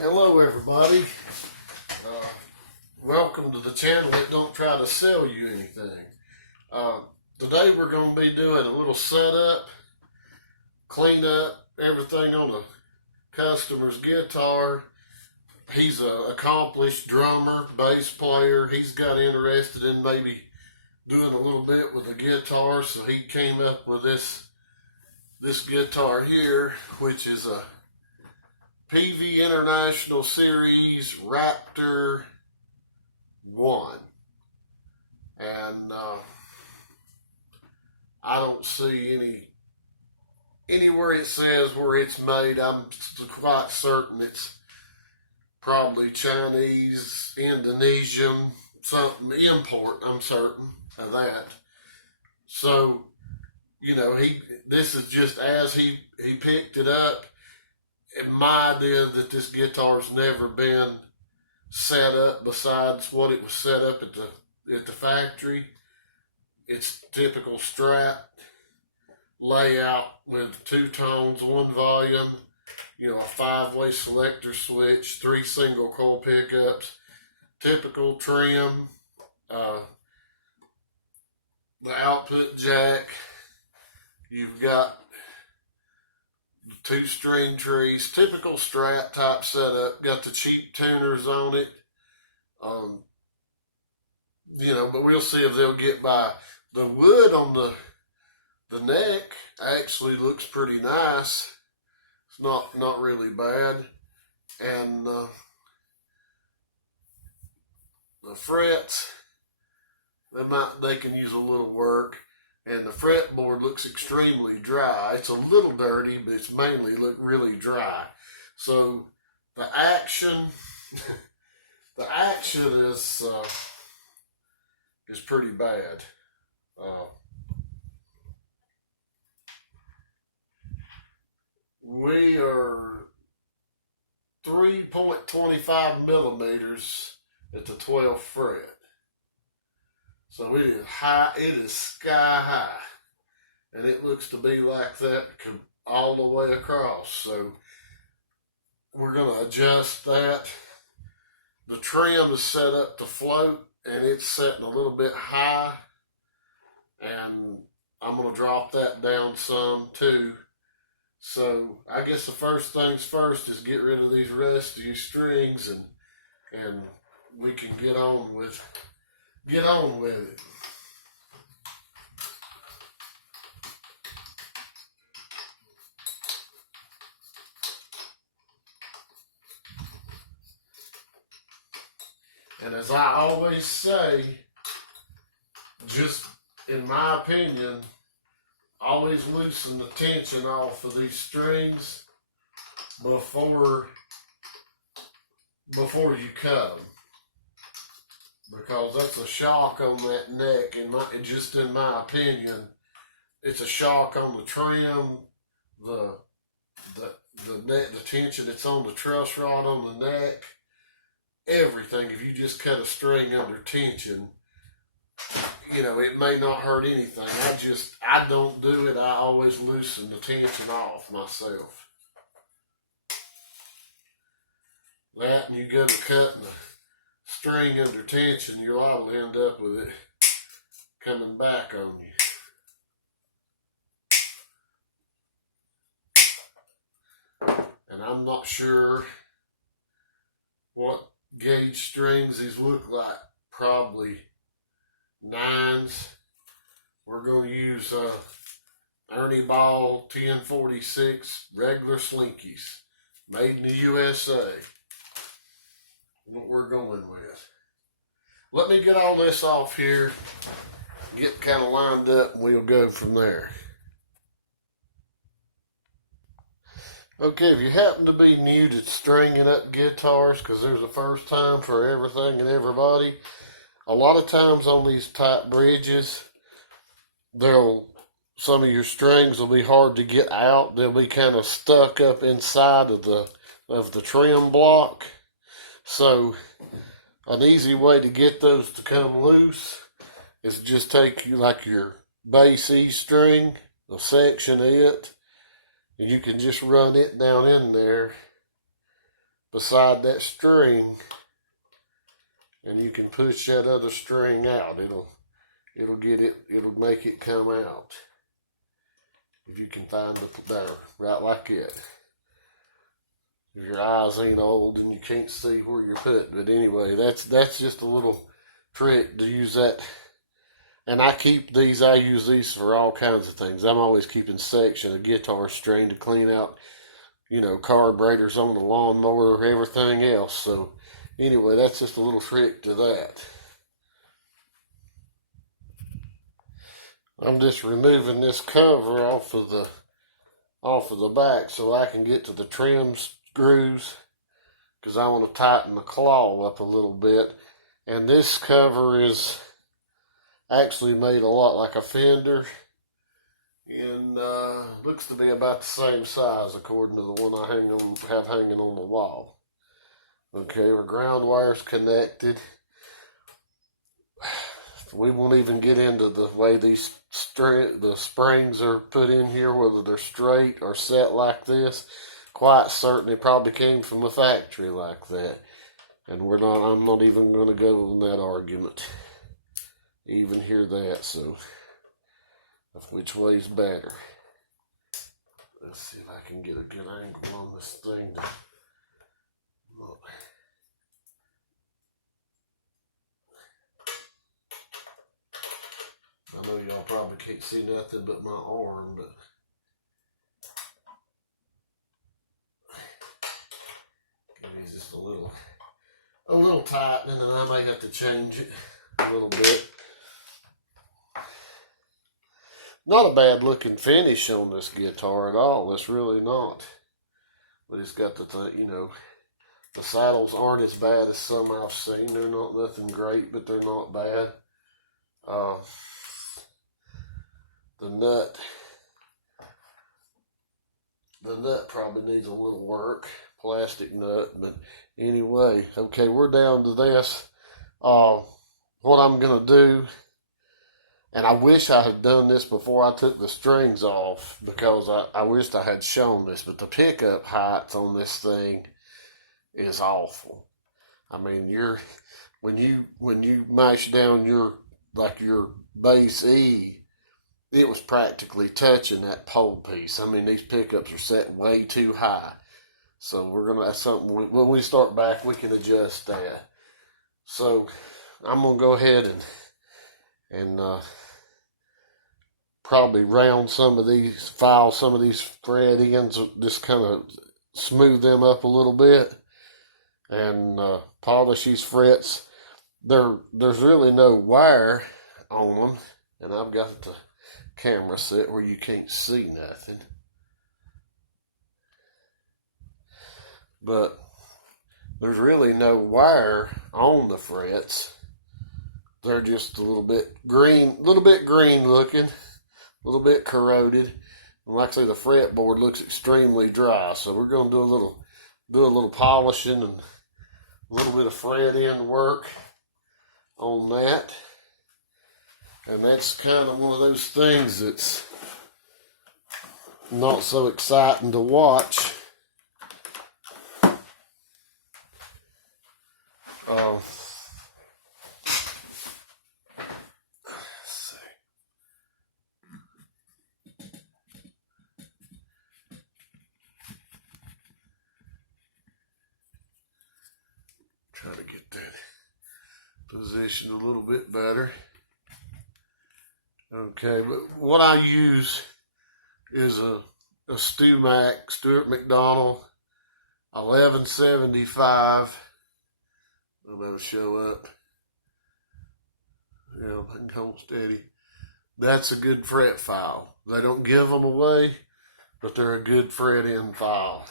Hello everybody, welcome to the channel that don't try to sell you anything. Today we're going to be doing a little setup, clean up everything on a customer's guitar. He's an accomplished drummer, bass player. He's got interested in maybe doing a little bit with the guitar, so he came up with this guitar here, which is a Peavey International Series Raptor 1. And I don't see anywhere it says where it's made. I'm quite certain it's probably Chinese, Indonesian, something import. I'm certain of that. So, you know, this is just as he picked it up. And my idea that this guitar's never been set up besides what it was set up at the factory. It's typical Strat layout with 2 tones, 1 volume, you know, a 5-way selector switch, 3 single coil pickups, typical trim, the output jack. You've got 2 string trees, typical Strat type setup. Got the cheap tuners on it. You know, but we'll see if they'll get by. The wood on the neck actually looks pretty nice. It's not really bad. And the frets, they can use a little work. And the fretboard looks extremely dry. It's a little dirty, but it's mainly really dry. So the action is pretty bad. We are 3.25 millimeters at the 12th fret. So it is high, it is sky high, and it looks to be like that all the way across. So we're going to adjust that. The trim is set up to float, and it's setting a little bit high, and I'm going to drop that down some too. So I guess the first things first is get rid of these rusty strings, and we can get on with it. And as I always say, just in my opinion, always loosen the tension off of these strings before you cut them. Because that's a shock on that neck, just in my opinion. It's a shock on the trim, the tension that's on the truss rod on the neck, everything. If you just cut a string under tension, you know, it may not hurt anything. I don't do it. I always loosen the tension off myself. That, and you go to cutting the string under tension, you'll all end up with it coming back on you. And I'm not sure what gauge strings these look like. Probably 9s. We're going to use Ernie Ball 1046 regular slinkies, made in the USA. What we're going with. Let me get all this off here, get kind of lined up, and we'll go from there. Okay, if you happen to be new to stringing up guitars, because there's a first time for everything and everybody, a lot of times on these tight bridges, some of your strings will be hard to get out. They'll be kind of stuck up inside of the trim block. So an easy way to get those to come loose is just take your bass E string, the section it, and you can just run it down in there beside that string, and you can push that other string out. It'll make it come out. If you can find the there, right like that. If your eyes ain't old and you can't see where you're put. But anyway, that's just a little trick to use that. And I use these for all kinds of things. I'm always keeping section of guitar string to clean out, carburetors on the lawnmower or everything else. So anyway, that's just a little trick to that. I'm just removing this cover off of the back so I can get to the trim screws, because I want to tighten the claw up a little bit. And this cover is actually made a lot like a fender, and looks to be about the same size according to the one I have hanging on the wall. Okay, our ground wire's connected. We won't even get into the way the springs are put in here, whether they're straight or set like this. Quite certain it probably came from a factory like that. And I'm not even going to go on that argument. Even hear that, so which way's better? Let's see if I can get a good angle on this thing. I know y'all probably can't see nothing but my arm, but it's just a little tightening, and I may have to change it a little bit. Not a bad looking finish on this guitar at all. It's really not. But it's got the saddles aren't as bad as some I've seen. They're not nothing great, but they're not bad. The nut probably needs a little work, plastic nut, but anyway, okay, we're down to this. What I'm gonna do, and I wish I had done this before I took the strings off, because I wished I had shown this, but the pickup height on this thing is awful. I mean, when you mash down your bass E, it was practically touching that pole piece. I mean, these pickups are set way too high. So that's something, when we start back, we can adjust that. So I'm going to go ahead and probably round file some of these fret ends, just kind of smooth them up a little bit, and polish these frets. There's really no wire on them, and I've got the camera set where you can't see nothing, but there's really no wire on the frets. They're just a little bit green looking, a little bit corroded, and like I say, the fretboard looks extremely dry. So we're going to do a little polishing and a little bit of fret end work on that. And that's kind of one of those things that's not so exciting to watch. Let's see. Try to get that positioned a little bit better. Okay, but what I use is a Stuart McDonald 1175. That'll show up. Yeah, I can hold steady. That's a good fret file. They don't give them away, but they're a good fret end file.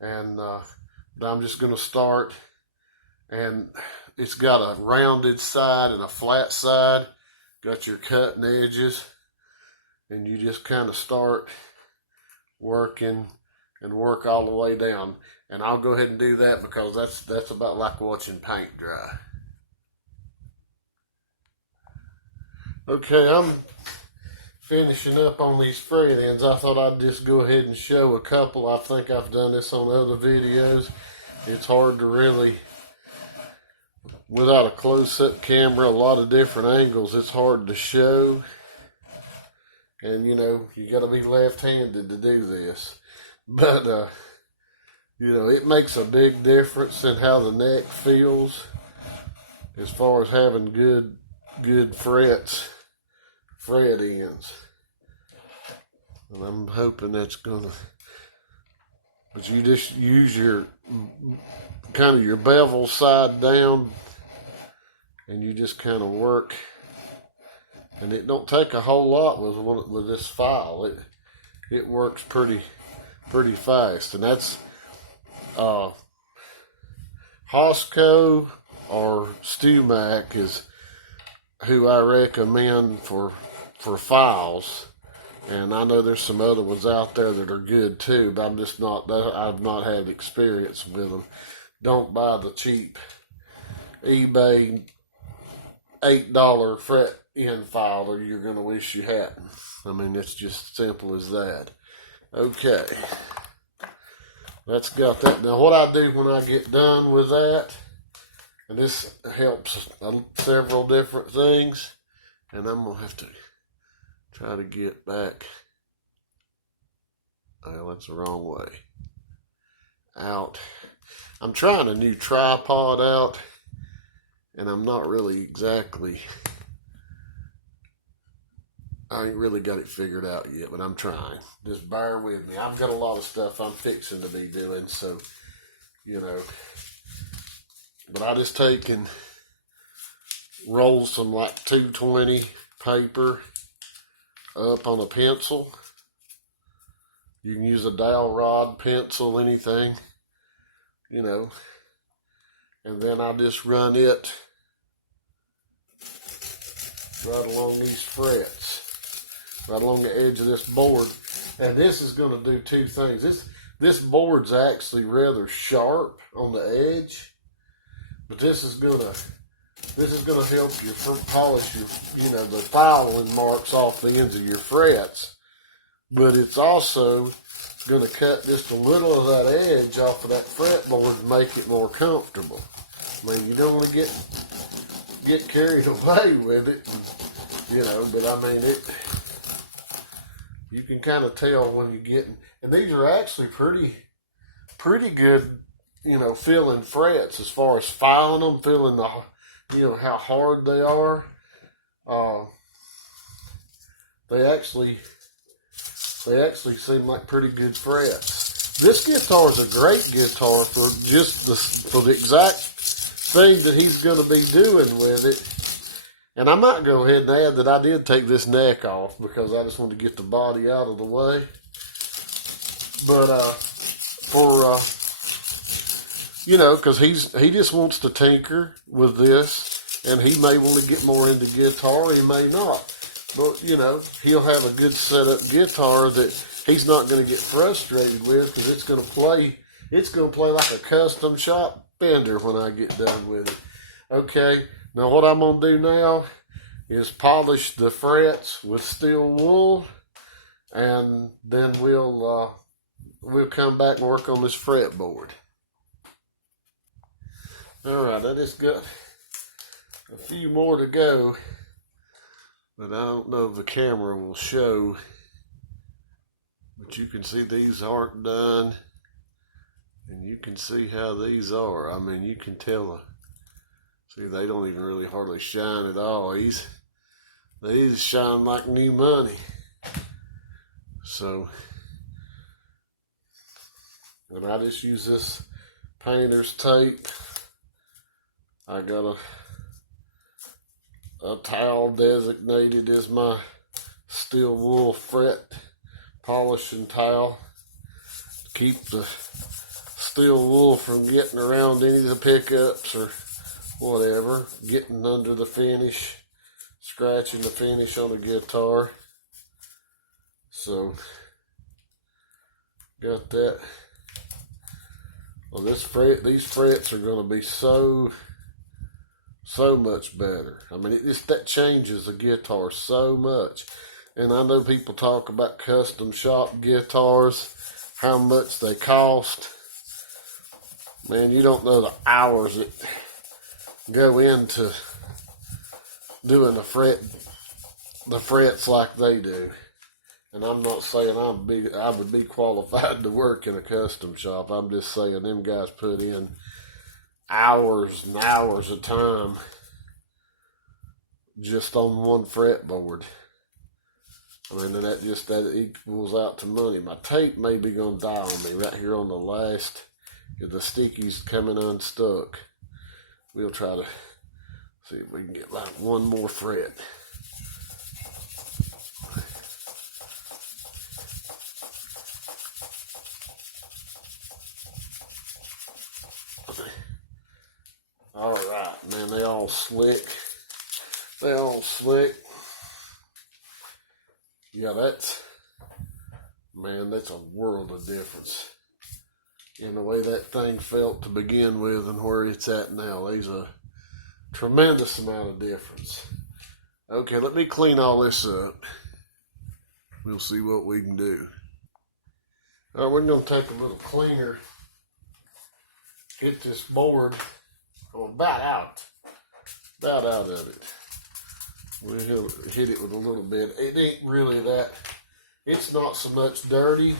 And I'm just going to start, and it's got a rounded side and a flat side. Got your cutting edges, and you just kind of start working and work all the way down. And I'll go ahead and do that because that's about like watching paint dry. Okay, I'm finishing up on these fret ends. I thought I'd just go ahead and show a couple. I think I've done this on other videos. It's hard to really, without a close-up camera, a lot of different angles, it's hard to show. And, you know, you got to be left-handed to do this. But, you know, it makes a big difference in how the neck feels as far as having good fret ends. And I'm hoping that's going to, but you just use your, kind of your bevel side down, and you just kind of work. And it don't take a whole lot with this file. It works pretty fast. And that's Hosco or StewMac is who I recommend for files. And I know there's some other ones out there that are good too, but I've not had experience with them. Don't buy the cheap eBay $8 fret end file, or you're going to wish you hadn't. I mean, it's just simple as that. Okay. That's got that. Now, what I do when I get done with that, and this helps several different things, and I'm going to have to try to get back. Oh, that's the wrong way. Out. I'm trying a new tripod out, and I'm not really exactly, I ain't really got it figured out yet, but I'm trying. Just bear with me. I've got a lot of stuff I'm fixing to be doing, so, you know. But I just take and roll some like 220 paper up on a pencil. You can use a dowel rod, pencil, anything, you know. And then I just run it right along these frets, right along the edge of this board. And this is going to do two things. This board's actually rather sharp on the edge, but this is going to help you polish your, you know, the filing marks off the ends of your frets. But it's also going to cut just a little of that edge off of that fretboard and make it more comfortable. I mean, you don't want to get carried away with it, you know, but I mean, you can kind of tell when you're getting, and these are actually pretty good, you know, feeling frets as far as filing them, feeling you know, how hard they are. They actually seem like pretty good frets. This guitar is a great guitar for the exact thing that he's going to be doing with it. And I might go ahead and add that I did take this neck off because I just wanted to get the body out of the way. But you know, because he just wants to tinker with this, and he may want to get more into guitar, he may not. But, you know, he'll have a good setup guitar that he's not going to get frustrated with, because it's going to play like a custom shop Fender when I get done with it. Okay, now what I'm going to do now is polish the frets with steel wool, and then we'll come back and work on this fretboard. Alright, I just got a few more to go, but I don't know if the camera will show. But you can see these aren't done, and you can see how these are. I mean, you can tell. See, they don't even really hardly shine at all. These shine like new money. So, and I just use this painter's tape. I got a towel designated as my steel wool fret polishing towel to keep the steel wool from getting around any of the pickups or whatever, getting under the finish, scratching the finish on the guitar. So, got that. Well, these frets are going to be so much better. I mean, that changes the guitar so much. And I know people talk about custom shop guitars, how much they cost. Man, you don't know the hours that go into doing the frets like they do. And I'm not saying I would be qualified to work in a custom shop. I'm just saying them guys put in hours and hours of time just on one fretboard. I mean, and that equals out to money. My tape may be going to die on me right here on the last. If the sticky's coming unstuck, we'll try to see if we can get like one more fret. All right, man, they all slick. They all slick. Yeah, that's a world of difference in the way that thing felt to begin with and where it's at now. There's a tremendous amount of difference. Okay, let me clean all this up. We'll see what we can do. All right, we're going to take a little cleaner, get this board about out of it. We'll hit it with a little bit. It ain't really that, it's not so much dirty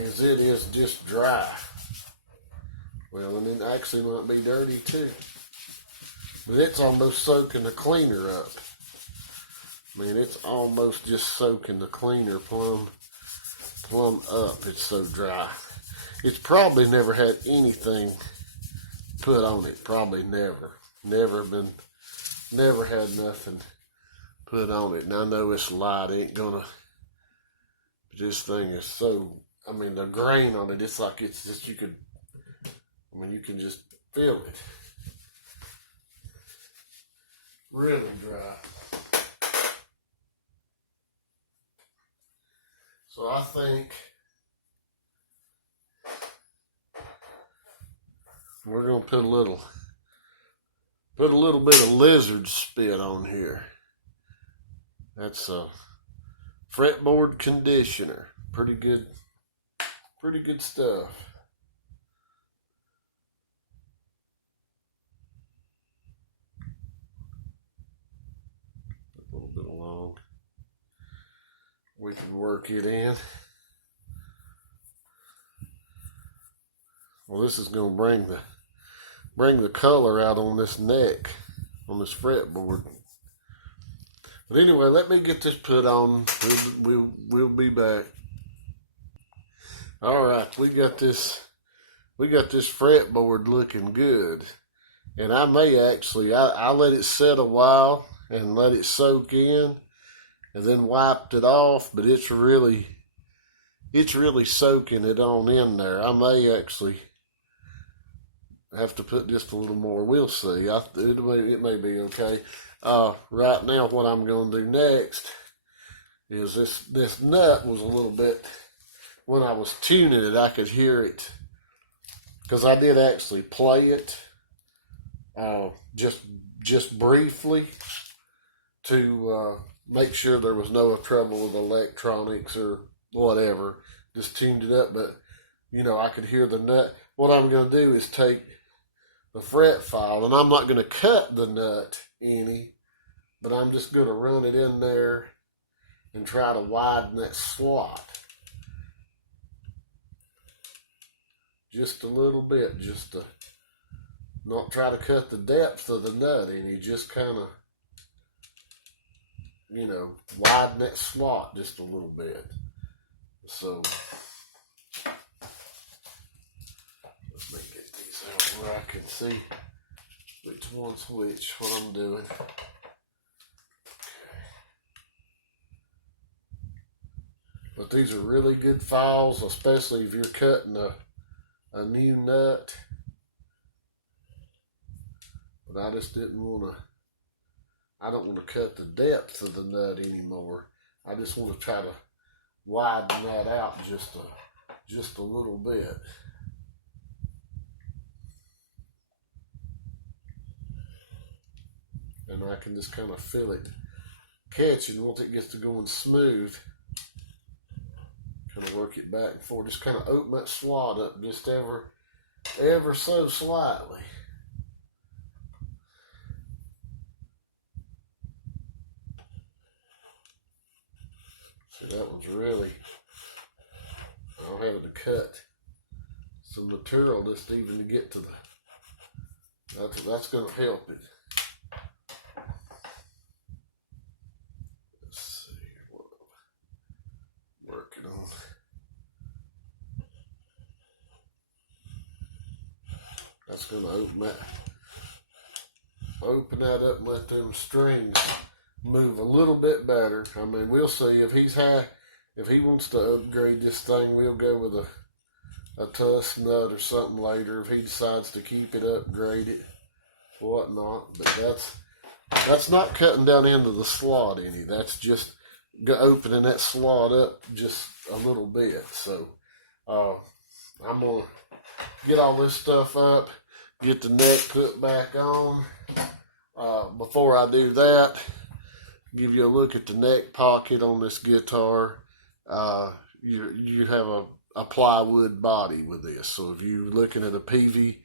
as it is just dry. Well, and it actually might be dirty too. But it's almost soaking the cleaner up. I mean, it's almost just soaking the cleaner plumb up. It's so dry. It's probably never had anything put on it. Probably never had nothing put on it. And I know this light ain't gonna, this thing is so, I mean, the grain on it, it's like it's just, you can just feel it. Really dry. So I think we're gonna put a little bit of lizard spit on here. That's a fretboard conditioner. Pretty good stuff. A little bit long. We can work it in. Well, this is going to bring the color out on this neck, on this fretboard. But anyway, let me get this put on. We'll be back. All right, we got this fretboard looking good, and I may actually I let it set a while and let it soak in, and then wiped it off. But it's really soaking it on in there. I may actually have to put just a little more. We'll see. It may be okay. Right now, what I'm going to do next is this nut was a little bit, when I was tuning it, I could hear it, because I did actually play it just briefly to make sure there was no trouble with electronics or whatever. Just tuned it up, but I could hear the nut. What I'm going to do is take the fret file, and I'm not going to cut the nut any, but I'm just going to run it in there and try to widen that slot just a little bit, just to not try to cut the depth of the nut any, just kind of, widen that slot just a little bit. So let me get these out where I can see which one's which, what I'm doing. But these are really good files, especially if you're cutting a new nut. But I just I don't want to cut the depth of the nut anymore. I just want to try to widen that out just a little bit. And I can just kind of feel it catching once it gets to going smooth. going to work it back and forth. Just kind of open that slot up just ever so slightly. See, that one's really, I'm having to cut some material just even to get to the, that's going to help it. Let's see what I'm working on. That's going to open that up and let them strings move a little bit better. I mean, we'll see if he wants to upgrade this thing, we'll go with a tusk nut or something later. If he decides to keep it, upgrade it, whatnot. But that's not cutting down into the slot any. That's just opening that slot up just a little bit. So I'm gonna get all this stuff up, get the neck put back on. Before I do that, give you a look at the neck pocket on this guitar. You have a plywood body with this. So if you're looking at a Peavey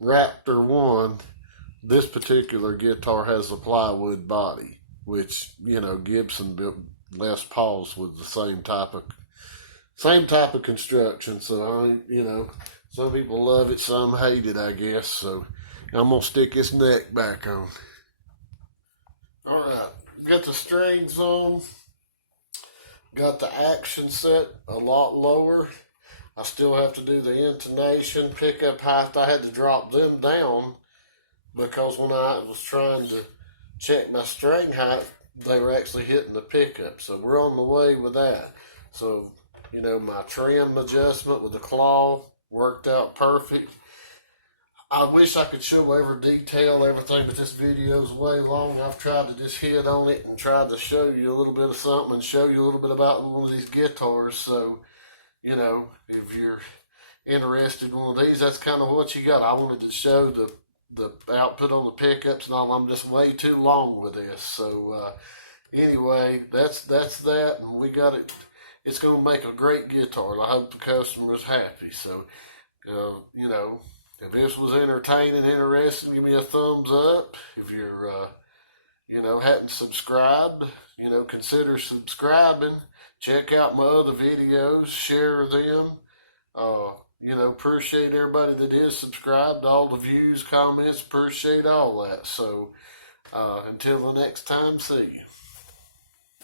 Raptor 1, this particular guitar has a plywood body, which, you know, Gibson built Les Pauls with the same type of construction. So, you know, some people love it, some hate it, I guess. So I'm going to stick this neck back on. Alright, got the strings on. Got the action set a lot lower. I still have to do the intonation, pickup height. I had to drop them down because when I was trying to check my string height, they were actually hitting the pickup. So we're on the way with that. So, you know, my trim adjustment with the claw worked out perfect. I wish I could show every detail, everything, but this video is way long. I've tried to just hit on it and tried to show you a little bit of something and show you a little bit about one of these guitars. So, you know, if you're interested in one of these, that's kind of what you got. I wanted to show the output on the pickups and all. I'm just way too long with this. So, anyway, that's that, and we got it. It's going to make a great guitar. I hope the customer is happy. So, you know, if this was entertaining, interesting, give me a thumbs up. If you're, you know, hadn't subscribed, you know, consider subscribing. Check out my other videos, share them. You know, appreciate everybody that is subscribed, all the views, comments, appreciate all that. So, until the next time, see you.